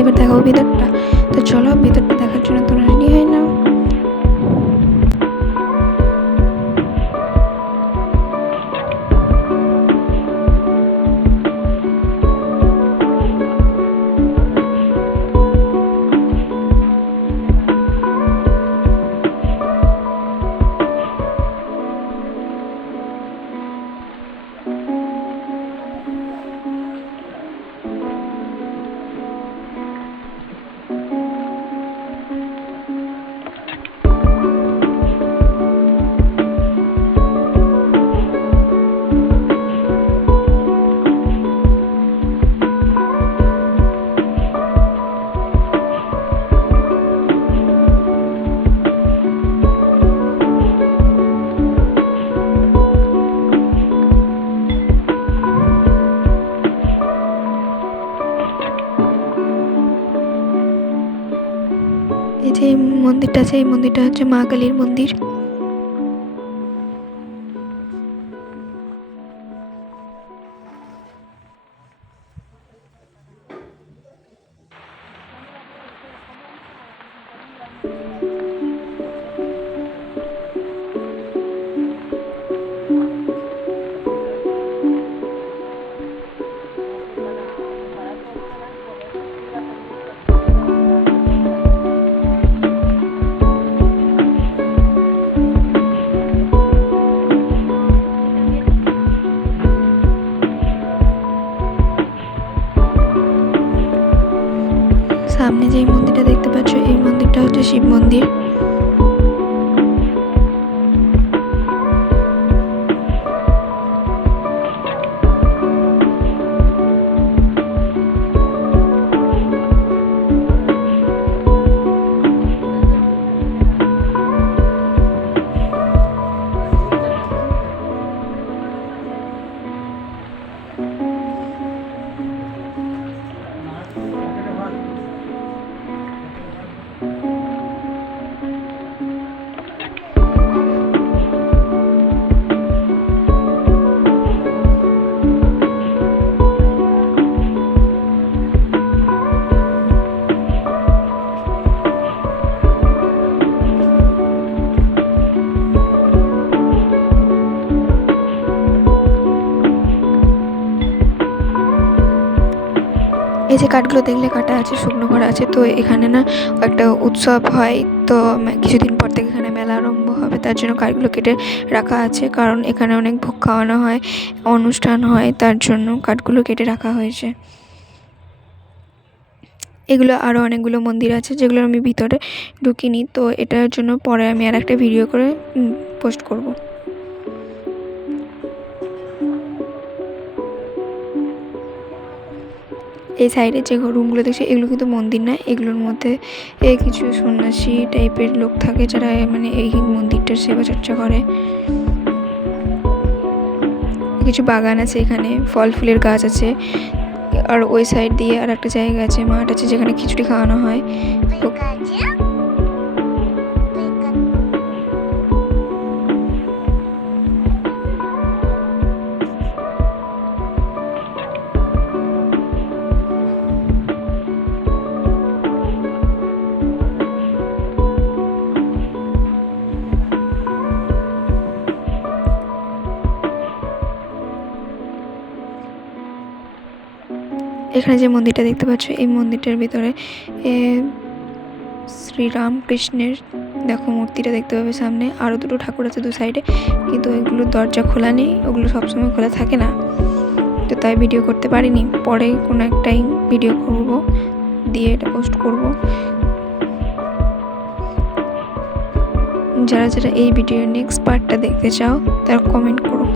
এবার দেখাবো ভিতরটা। তো চলো ভিতরটা দেখার জন্য তোমরা রেডি হয়ে নাও। এই যে মন্দিরটা আছে, এই মন্দিরটা হচ্ছে মা কালীর মন্দির। সামনে যে মন্দিরটা দেখতে পাচ্ছ, এই মন্দিরটা হচ্ছে শিব মন্দির। এই যে কাঠগুলো দেখলে কাটা আছে, শুকনো করা আছে। তো এখানে না একটা উৎসব হয়, তো কিছুদিন পর থেকে এখানে মেলা আরম্ভ হবে, তার জন্য কাঠগুলো কেটে রাখা আছে। কারণ এখানে অনেক ভোগ খাওয়ানো হয়, অনুষ্ঠান হয়, তার জন্য কাঠগুলো কেটে রাখা হয়েছে। এগুলো আরও অনেকগুলো মন্দির আছে যেগুলো আমি ভিতরে ঢুকিনি, তো এটার জন্য পরে আমি আর একটা ভিডিও করে পোস্ট করব। এই সাইডে যে রুমগুলো দেখছি এগুলো কিন্তু মন্দির না, এগুলোর মধ্যে কিছু সন্ন্যাসী টাইপের লোক থাকে যারা মানে এই মন্দিরটার সেবা চর্চা করে। কিছু বাগান আছে, এখানে ফল ফুলের গাছ আছে। আর ওই সাইড দিয়ে আর একটা জায়গা আছে, মাঠ আছে, যেখানে খিচুড়ি খাওয়ানো হয়। এখানে যে মন্দিরটা দেখতে পাচ্ছ, এই মন্দিরটার ভিতরে শ্রীরামকৃষ্ণের দেখো মূর্তিটা দেখতে পাবে সামনে। আরও দুটো ঠাকুর আছে দু সাইডে, কিন্তু এগুলোর দরজা খোলা নেই, ওগুলো সবসময় খোলা থাকে না, তো তাই ভিডিও করতে পারিনি। পরে কোনো একটাই ভিডিও করব, দিয়ে এটা পোস্ট করব। যারা যারা এই ভিডিওর নেক্সট পার্টটা দেখতে চাও তারা কমেন্ট করো।